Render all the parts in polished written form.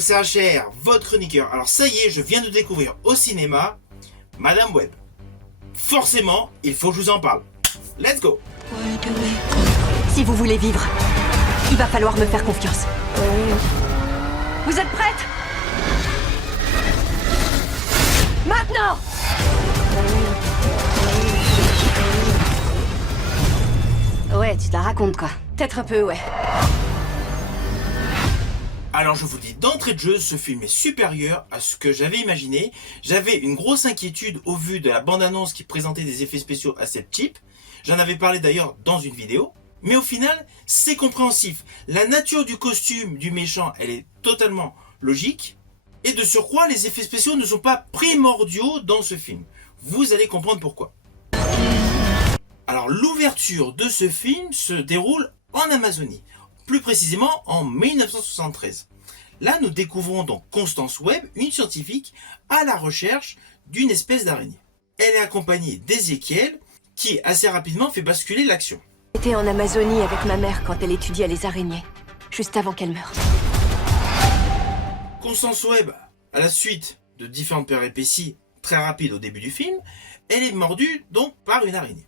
c'est HR, votre chroniqueur. Alors ça y est, je viens de découvrir au cinéma Madame Web. Forcément, il faut que je vous en parle. Let's go. Si vous voulez vivre, il va falloir me faire confiance. Vous êtes prête? Maintenant! Ouais, tu te la racontes quoi. Peut-être un peu, ouais. Alors je vous dis d'entrée de jeu, ce film est supérieur à ce que j'avais imaginé. J'avais une grosse inquiétude au vu de la bande-annonce qui présentait des effets spéciaux assez cheap. J'en avais parlé d'ailleurs dans une vidéo. Mais au final, c'est compréhensif. La nature du costume du méchant, elle est totalement logique. Et de surcroît, les effets spéciaux ne sont pas primordiaux dans ce film. Vous allez comprendre pourquoi. Alors l'ouverture de ce film se déroule en Amazonie. Plus précisément en 1973. Là, nous découvrons donc Constance Webb, une scientifique à la recherche d'une espèce d'araignée. Elle est accompagnée d'Ezekiel, qui assez rapidement fait basculer l'action. J'étais en Amazonie avec ma mère quand elle étudiait les araignées, juste avant qu'elle meure. Constance Webb, à la suite de différentes péripéties très rapides au début du film, elle est mordue donc par une araignée.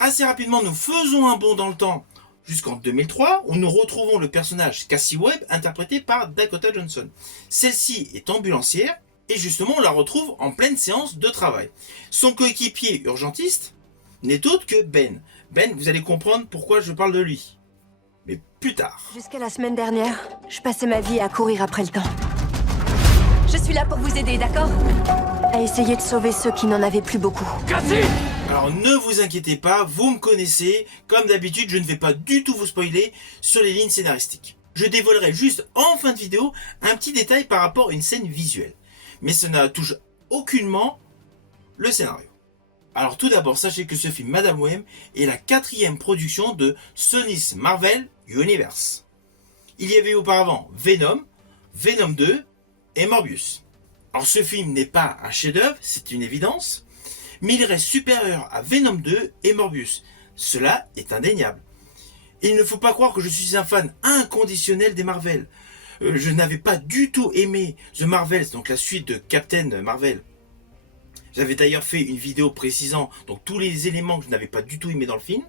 Assez rapidement, nous faisons un bond dans le temps jusqu'en 2003, où nous retrouvons le personnage Cassie Webb, interprété par Dakota Johnson. Celle-ci est ambulancière, et justement on la retrouve en pleine séance de travail. Son coéquipier urgentiste n'est autre que Ben. Ben, vous allez comprendre pourquoi je parle de lui. Mais plus tard. Jusqu'à la semaine dernière, je passais ma vie à courir après le temps. Je suis là pour vous aider, d'accord? À essayer de sauver ceux qui n'en avaient plus beaucoup. Alors ne vous inquiétez pas, vous me connaissez, comme d'habitude je ne vais pas du tout vous spoiler sur les lignes scénaristiques. Je dévoilerai juste en fin de vidéo un petit détail par rapport à une scène visuelle. Mais ça ne touche aucunement le scénario. Alors tout d'abord, sachez que ce film Madame Web est la 4e production de Sony's Marvel Universe. Il y avait auparavant Venom, Venom 2 et Morbius. Alors ce film n'est pas un chef-d'œuvre, c'est une évidence, mais il reste supérieur à Venom 2 et Morbius. Cela est indéniable. Et il ne faut pas croire que je suis un fan inconditionnel des Marvel. Je n'avais pas du tout aimé The Marvels, donc la suite de Captain Marvel. J'avais d'ailleurs fait une vidéo précisant donc tous les éléments que je n'avais pas du tout aimé dans le film.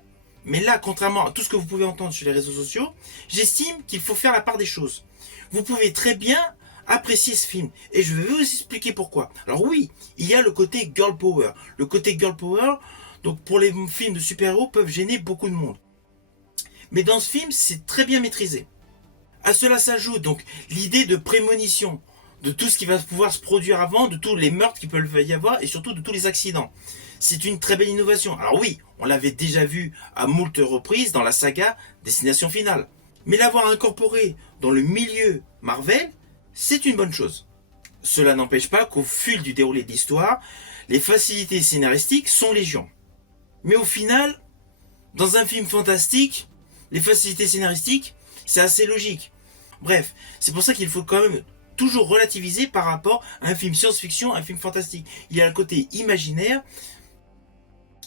Mais là, contrairement à tout ce que vous pouvez entendre sur les réseaux sociaux, j'estime qu'il faut faire la part des choses. Vous pouvez très bien apprécier ce film. Et je vais vous expliquer pourquoi. Alors oui, il y a le côté girl power. Le côté girl power, donc pour les films de super-héros, peuvent gêner beaucoup de monde. Mais dans ce film, c'est très bien maîtrisé. À cela s'ajoute donc l'idée de prémonition, de tout ce qui va pouvoir se produire avant, de tous les meurtres qui peuvent y avoir et surtout de tous les accidents. C'est une très belle innovation. Alors oui, on l'avait déjà vu à moult reprises dans la saga Destination Finale. Mais l'avoir incorporé dans le milieu Marvel, c'est une bonne chose. Cela n'empêche pas qu'au fil du déroulé de l'histoire, les facilités scénaristiques sont légion. Mais au final, dans un film fantastique, les facilités scénaristiques, c'est assez logique. Bref, c'est pour ça qu'il faut quand même toujours relativiser par rapport à un film science-fiction, un film fantastique. Il y a le côté imaginaire,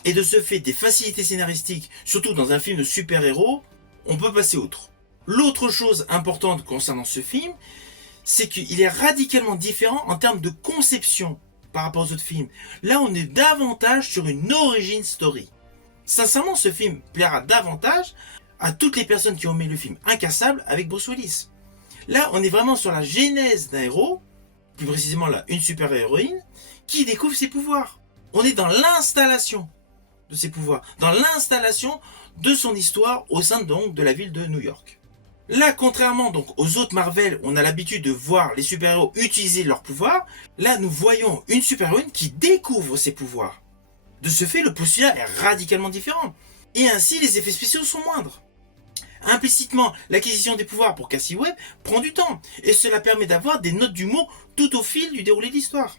et de ce fait, des facilités scénaristiques, surtout dans un film de super-héros, on peut passer outre. L'autre chose importante concernant ce film, c'est qu'il est radicalement différent en termes de conception par rapport aux autres films. Là, on est davantage sur une origin story. Sincèrement, ce film plaira davantage à toutes les personnes qui ont aimé le film Incassable avec Bruce Willis. Là, on est vraiment sur la genèse d'un héros, plus précisément là, une super-héroïne, qui découvre ses pouvoirs. On est dans l'installation de ses pouvoirs, dans l'installation de son histoire au sein donc de la ville de New York. Là, contrairement donc aux autres Marvel, on a l'habitude de voir les super-héros utiliser leurs pouvoirs. Là, nous voyons une super-héroïne qui découvre ses pouvoirs. De ce fait, le postulat est radicalement différent. Et ainsi, les effets spéciaux sont moindres. Implicitement, l'acquisition des pouvoirs pour Cassie Webb prend du temps. Et cela permet d'avoir des notes d'humour tout au fil du déroulé de l'histoire.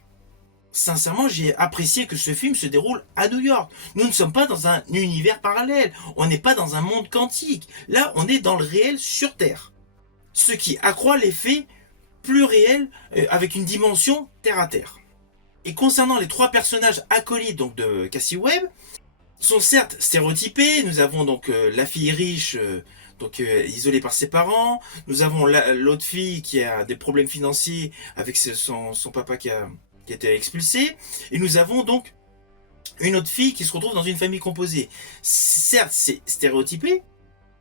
Sincèrement, j'ai apprécié que ce film se déroule à New York. Nous ne sommes pas dans un univers parallèle. On n'est pas dans un monde quantique. Là, on est dans le réel sur Terre. Ce qui accroît l'effet plus réel avec une dimension terre à terre. Et concernant les 3 personnages acolytes donc de Cassie Webb, sont certes stéréotypés. Nous avons donc la fille riche donc isolée par ses parents. Nous avons l'autre fille qui a des problèmes financiers avec son papa qui a été expulsé. Et nous avons donc une autre fille qui se retrouve dans une famille composée. Certes, c'est stéréotypé,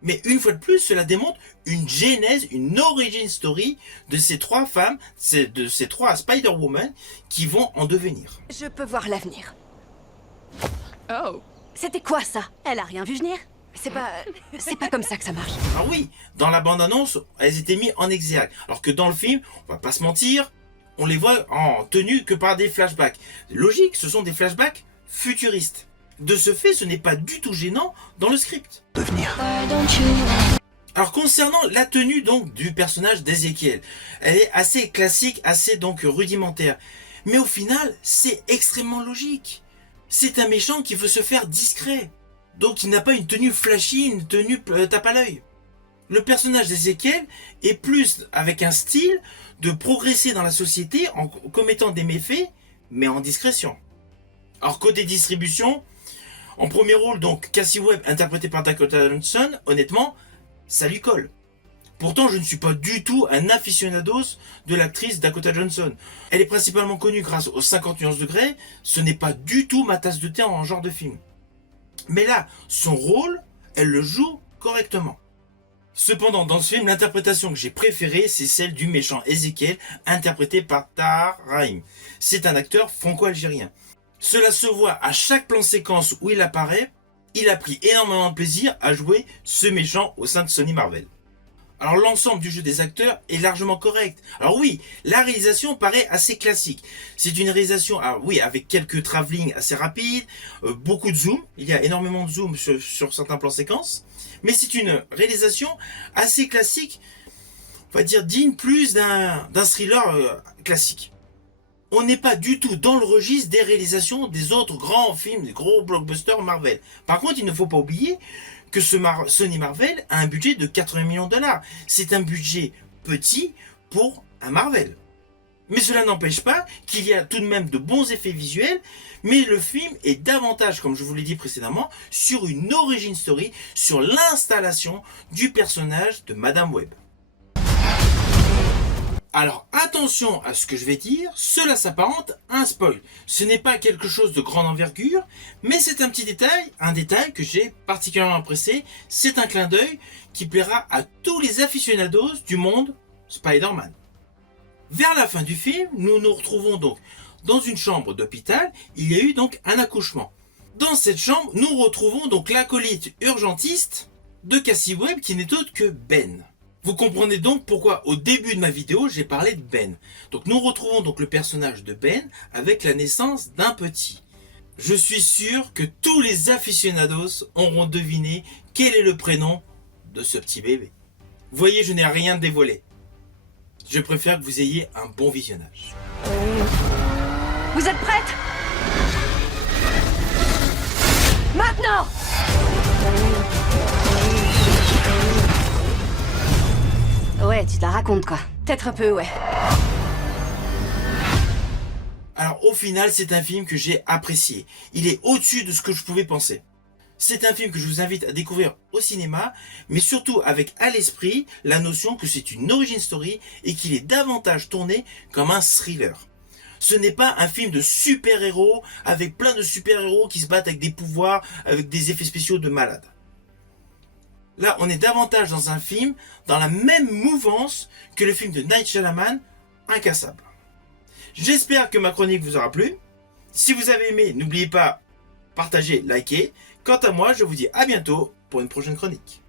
mais une fois de plus, cela démontre une genèse, une origin story de ces trois femmes, de ces trois Spider-Woman qui vont en devenir. Je peux voir l'avenir. Oh. C'était quoi ça? Elle a rien vu venir? C'est pas comme ça que ça marche. Ah oui, dans la bande-annonce, elles étaient mises en exergue. Alors que dans le film, on va pas se mentir, on les voit en tenue que par des flashbacks. Logique, ce sont des flashbacks futuristes. De ce fait, ce n'est pas du tout gênant dans le script. Alors concernant la tenue donc du personnage d'Ezekiel, elle est assez classique, assez donc rudimentaire. Mais au final, c'est extrêmement logique. C'est un méchant qui veut se faire discret. Donc il n'a pas une tenue flashy, une tenue tape à l'œil. Le personnage d'Ezekiel est plus avec un style de progresser dans la société en commettant des méfaits, mais en discrétion. Alors côté distribution, en premier rôle donc Cassie Webb interprétée par Dakota Johnson, honnêtement, ça lui colle. Pourtant je ne suis pas du tout un aficionados de l'actrice Dakota Johnson. Elle est principalement connue grâce aux 50 nuances degrés, ce n'est pas du tout ma tasse de thé en genre de film. Mais là, son rôle, elle le joue correctement. Cependant, dans ce film, l'interprétation que j'ai préférée, c'est celle du méchant Ezekiel, interprété par Tahar Rahim. C'est un acteur franco-algérien. Cela se voit à chaque plan séquence où il apparaît, il a pris énormément de plaisir à jouer ce méchant au sein de Sony Marvel. Alors l'ensemble du jeu des acteurs est largement correct. Alors oui, la réalisation paraît assez classique. C'est une réalisation, oui, avec quelques travelling assez rapides, beaucoup de zoom. Il y a énormément de zoom sur certains plans séquences. Mais c'est une réalisation assez classique, on va dire digne plus d'un thriller classique. On n'est pas du tout dans le registre des réalisations des autres grands films, des gros blockbusters Marvel. Par contre, il ne faut pas oublier que Sony Marvel a un budget de 80 millions de $. C'est un budget petit pour un Marvel. Mais cela n'empêche pas qu'il y a tout de même de bons effets visuels, mais le film est davantage, comme je vous l'ai dit précédemment, sur une origin story, sur l'installation du personnage de Madame Webb. Alors attention à ce que je vais dire, cela s'apparente à un spoil. Ce n'est pas quelque chose de grande envergure, mais c'est un petit détail, un détail que j'ai particulièrement apprécié. C'est un clin d'œil qui plaira à tous les aficionados du monde Spider-Man. Vers la fin du film, nous nous retrouvons donc dans une chambre d'hôpital. Il y a eu donc un accouchement. Dans cette chambre, nous retrouvons donc l'acolyte urgentiste de Cassie Webb qui n'est autre que Ben. Vous comprenez donc pourquoi au début de ma vidéo j'ai parlé de Ben. Donc nous retrouvons donc le personnage de Ben avec la naissance d'un petit. Je suis sûr que tous les aficionados auront deviné quel est le prénom de ce petit bébé. Voyez, je n'ai rien dévoilé. Je préfère que vous ayez un bon visionnage. Vous êtes prêtes? Maintenant! Ouais, tu te la racontes quoi. Peut-être un peu, ouais. Alors au final, c'est un film que j'ai apprécié. Il est au-dessus de ce que je pouvais penser. C'est un film que je vous invite à découvrir au cinéma, mais surtout avec à l'esprit la notion que c'est une origin story et qu'il est davantage tourné comme un thriller. Ce n'est pas un film de super-héros avec plein de super-héros qui se battent avec des pouvoirs, avec des effets spéciaux de malade. Là, on est davantage dans un film dans la même mouvance que le film de Night Shyamalan, Incassable. J'espère que ma chronique vous aura plu. Si vous avez aimé, n'oubliez pas, partagez, likez. Quant à moi, je vous dis à bientôt pour une prochaine chronique.